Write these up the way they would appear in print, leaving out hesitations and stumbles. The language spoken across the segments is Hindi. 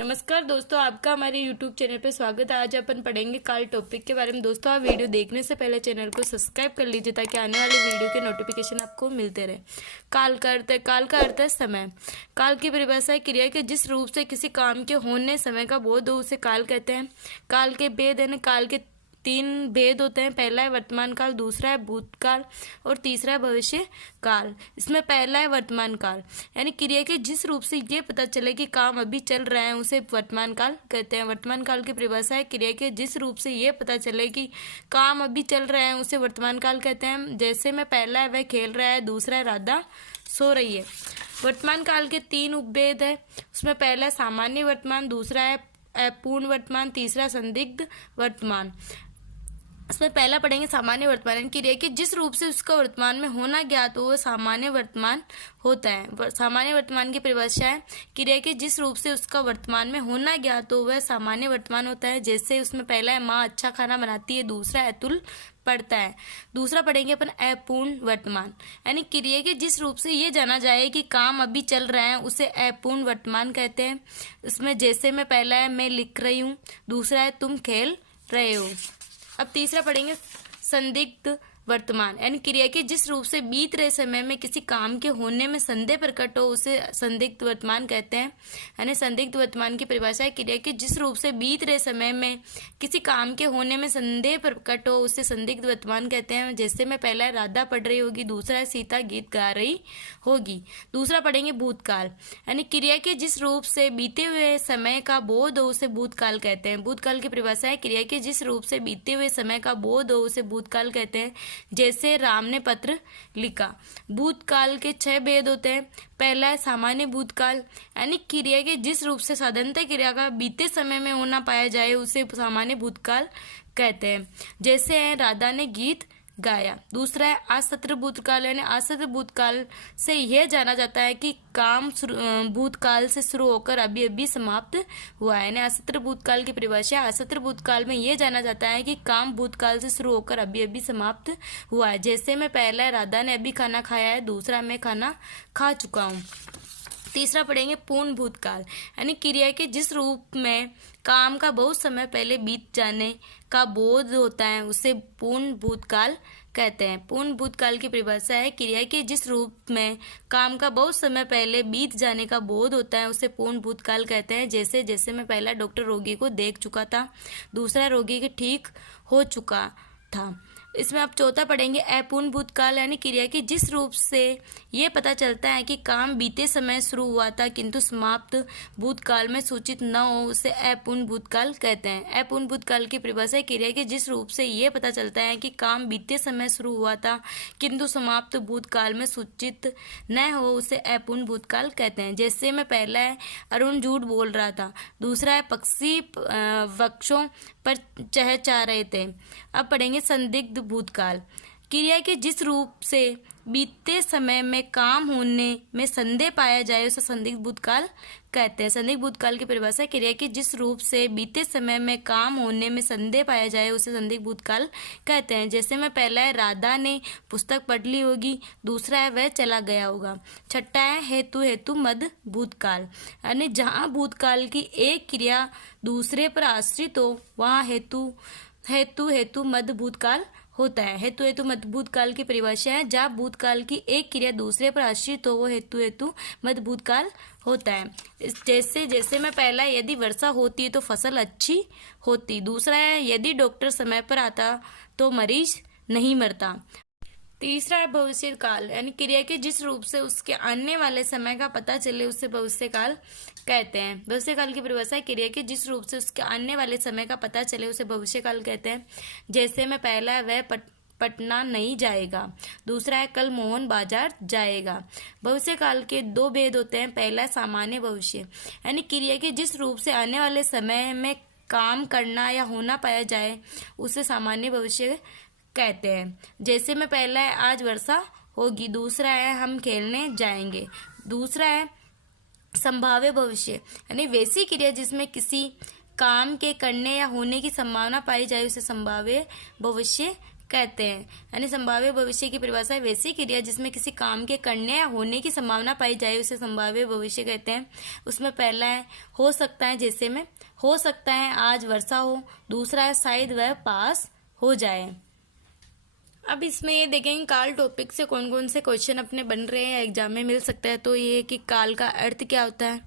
नमस्कार दोस्तों, आपका हमारे YouTube चैनल पे स्वागत है। आज अपन पढ़ेंगे काल टॉपिक के बारे में। दोस्तों, आप वीडियो देखने से पहले चैनल को सब्सक्राइब कर लीजिए ताकि आने वाले वीडियो के नोटिफिकेशन आपको मिलते रहे। काल का अर्थ है समय। काल की परिभाषा है क्रिया के जिस रूप से किसी काम के होने समय का बोध हो उसे काल कहते हैं। काल के भेद यानी काल के 3 भेद होते हैं। पहला है वर्तमान काल, दूसरा है भूतकाल और तीसरा है भविष्य काल। इसमें पहला है वर्तमान काल, यानी क्रिया के जिस रूप से ये पता चले कि काम अभी चल रहा है उसे वर्तमान काल कहते हैं। वर्तमान काल की परिभाषा है क्रिया के जिस रूप से ये पता चले कि काम अभी चल रहा है उसे वर्तमान काल कहते हैं। जैसे में पहला है वह खेल रहा है, दूसरा है राधा सो रही है। वर्तमान काल के 3 उपभेद है। उसमें पहला है सामान्य वर्तमान, दूसरा है अपूर्ण वर्तमान, तीसरा संदिग्ध वर्तमान। इसमें पहला पढ़ेंगे सामान्य वर्तमान। क्रिया के जिस रूप से उसका वर्तमान में होना ज्ञात हो वह सामान्य वर्तमान होता है। सामान्य वर्तमान की परिभाषा है क्रिया के जिस रूप से उसका वर्तमान में होना ज्ञात हो वह सामान्य वर्तमान होता है। जैसे उसमें पहला है माँ अच्छा खाना बनाती है, दूसरा है अतुल पढ़ता है। दूसरा पढ़ेंगे अपन अपूर्ण वर्तमान, यानी क्रिया के जिस रूप से ये जाना जाए कि काम अभी चल रहा है उसे अपूर्ण वर्तमान कहते हैं। इसमें जैसे में पहला है मैं लिख रही हूँ, दूसरा है तुम खेल रहे हो। अब तीसरा पढ़ेंगे संदिग्ध वर्तमान, यानी क्रिया के जिस रूप से बीत रहे समय में किसी काम के होने में संदेह प्रकट हो उसे संदिग्ध वर्तमान कहते हैं। यानी संदिग्ध वर्तमान की परिभाषा है क्रिया के जिस रूप से बीत रहे समय में किसी काम के होने में संदेह प्रकट हो उसे संदिग्ध वर्तमान कहते हैं। जैसे में पहला है राधा पढ़ रही होगी, दूसरा है सीता गीत गा रही होगी। दूसरा पढ़ेंगे भूतकाल, यानी क्रिया के जिस रूप से बीते हुए समय का बोध हो उसे भूतकाल कहते हैं। भूतकाल की परिभाषा है क्रिया के जिस रूप से बीते हुए समय का बोध हो उसे भूतकाल कहते हैं। जैसे राम ने पत्र लिखा। भूतकाल के 6 भेद होते हैं। पहला है सामान्य भूतकाल, यानी क्रिया के जिस रूप से साधारणतः क्रिया का बीते समय में होना पाया जाए उसे सामान्य भूतकाल कहते हैं। जैसे है राधा ने गीत गाया। दूसरा है असत्र भूतकाल, यानी असत्र भूतकाल से यह जाना जाता है कि काम भूतकाल से शुरू होकर अभी अभी समाप्त हुआ है। यानी असत्र भूतकाल की परिभाषा, असत्र भूतकाल में यह जाना जाता है कि काम भूतकाल से शुरू होकर अभी अभी समाप्त हुआ है। जैसे में पहला है राधा ने अभी खाना खाया है, दूसरा मैं खाना खा चुका हूँ। तीसरा पढ़ेंगे पूर्ण भूतकाल, यानी क्रिया के जिस रूप में काम का बहुत समय पहले बीत जाने का बोध होता है उसे पूर्ण भूतकाल कहते हैं। पूर्ण भूतकाल की परिभाषा है क्रिया के जिस रूप में काम का बहुत समय पहले बीत जाने का बोध होता है उसे पूर्ण भूतकाल कहते हैं। जैसे में पहला डॉक्टर रोगी को देख चुका था, दूसरा रोगी के ठीक हो चुका था। इसमें आप चौथा पढ़ेंगे अपूर्ण भूतकाल, यानी क्रिया के जिस रूप से ये पता चलता है कि काम बीते समय शुरू हुआ था किंतु समाप्त भूतकाल में सूचित न हो उसे अपूर्ण भूतकाल कहते हैं। अपूर्ण भूतकाल की परिभाषा क्रिया के जिस रूप से ये पता चलता है कि काम बीते समय शुरू हुआ था किंतु समाप्त भूतकाल में सूचित न हो उसे अपूर्ण भूतकाल कहते हैं। जैसे में पहला है अरुण झूठ बोल रहा था, दूसरा है पक्षी वृक्षों पर चहचहा रहे थे। अब पढ़ेंगे संदिग्ध भूतकाल, क्रिया के जिस रूप से बीते समय में काम होने में संदेह पाया जाए उसे संदिग्ध भूतकाल कहते हैं। संदिग्ध भूतकाल की परिभाषा क्रिया के जिस रूप से बीते समय में काम होने में संदेह पाया जाए उसे संदिग्ध भूतकाल कहते हैं। जैसे में पहला है राधा ने पुस्तक पढ़ ली होगी, दूसरा है वह चला गया होगा। छठा है हेतु मद भूतकाल, यानी जहाँ भूतकाल की एक क्रिया दूसरे पर आश्रित हो वहाँ हेतु मद भूतकाल होता है। हेतु मद भूतकाल की परिभाषा है जहाँ भूतकाल की एक क्रिया दूसरे पर आश्रित हो वो हेतु मद भूतकाल होता है। जैसे में पहला है यदि वर्षा होती है तो फसल अच्छी होती, दूसरा है यदि डॉक्टर समय पर आता तो मरीज नहीं मरता। तीसरा है भविष्य काल, यानी क्रिया के जिस रूप से उसके आने वाले समय का पता चले उसे भविष्य काल कहते हैं। भविष्य काल की परिभाषा है क्रिया के जिस रूप से उसके आने वाले समय का पता चले उसे भविष्य काल कहते हैं। जैसे में पहला है वह पटना नहीं जाएगा, दूसरा है कल मोहन बाजार जाएगा। भविष्य काल के 2 भेद होते हैं। पहला है सामान्य भविष्य, यानी क्रिया के जिस रूप से आने वाले समय में काम करना या होना पाया जाए उसे सामान्य भविष्य कहते हैं। जैसे में पहला है आज वर्षा होगी, दूसरा है हम खेलने जाएंगे। दूसरा है संभाव्य भविष्य, यानी वैसी क्रिया जिसमें किसी काम के करने या होने की संभावना पाई जाए उसे संभाव्य भविष्य कहते हैं। यानी संभाव्य भविष्य की परिभाषा है वैसी क्रिया जिसमें किसी काम के करने या होने की संभावना पाई जाए, उसे संभाव्य भविष्य कहते हैं। उसमें पहला है हो सकता है, जैसे में हो सकता है आज वर्षा हो। दूसरा है शायद वह पास हो जाए। अब इसमें ये देखेंगे काल टॉपिक से कौन कौन से क्वेश्चन अपने बन रहे हैं या एग्जाम में मिल सकता है। तो ये है कि काल का अर्थ क्या होता है,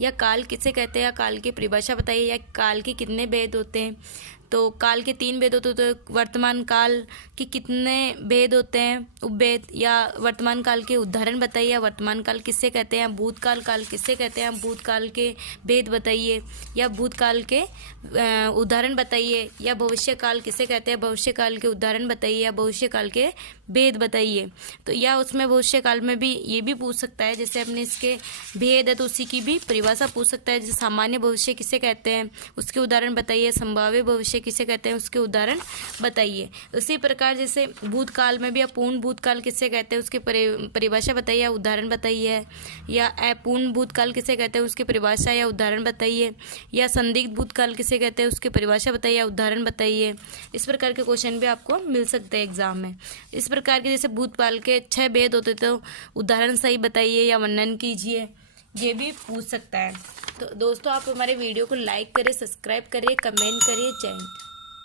या काल किसे कहते हैं, या काल की परिभाषा बताइए, या काल के कितने भेद होते हैं। तो काल के 3 भेद होते हैं। तो वर्तमान काल के कितने भेद होते हैं, उपभेद, या वर्तमान काल के उदाहरण बताइए, या वर्तमान काल किससे कहते हैं, भूतकाल काल किससे कहते हैं, भूतकाल के भेद बताइए, या भूतकाल के उदाहरण बताइए, या भविष्य काल किसे कहते हैं, भविष्य काल के उदाहरण बताइए, या भविष्य काल के भेद बताइए। तो या उसमें भविष्य काल में भी ये भी पूछ सकता है, जैसे अपने इसके भेद है तो उसी की भी परिभाषा पूछ सकता है। जैसे सामान्य भविष्य किसे कहते हैं, उसके उदाहरण बताइए, संभाव्य भविष्य किसे कहते हैं, उसके उदाहरण बताइए। उसी प्रकार जैसे भूतकाल में भी अपूर्ण भूतकाल किसे कहते हैं, उसकी परिभाषा बताइए या उदाहरण बताइए, या अपूर्ण भूतकाल किसे कहते हैं, उसकी परिभाषा या उदाहरण बताइए, या संदिग्ध भूतकाल किसे कहते हैं, उसकी परिभाषा बताइए या उदाहरण बताइए। इस प्रकार के क्वेश्चन भी आपको मिल सकते हैं एग्जाम में। इस प्रकार के जैसे भूतकाल के 6 भेद होते तो उदाहरण सही बताइए या वर्णन कीजिए, ये भी पूछ सकता है। तो दोस्तों आप हमारे वीडियो को लाइक करें, सब्सक्राइब करिए, कमेंट करिए। जय हिंद।